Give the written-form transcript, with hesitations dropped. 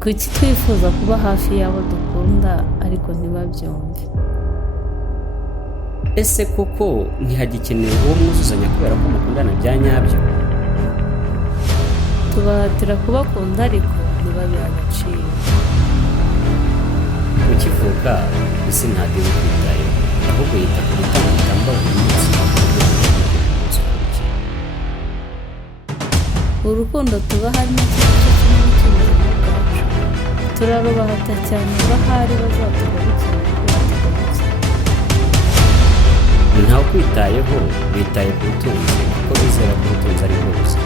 Kuki twifuza kuba hafi y'abo dukunda ariko ntibabyumve? Ese koko ntihagikenewe uwo mwuzuzanya kubera ko mukundana bya nyabyo? Tubahatira kubakunda ariko ntibabihe agaciro. Ukivuka isi ntabwo iba ikwitayeho, ahubwo yita ku gutanga buri munsi. Urukundo tubaha ni cyo gice kinini cy'ubuzima bwacu. Turarubahata cyane bahari bazatugarukira kuko batugarukira. Ntawe ukwitayeho, bitaye ku butunzi kuko bizera ko ubutunzi ari bwo gusa.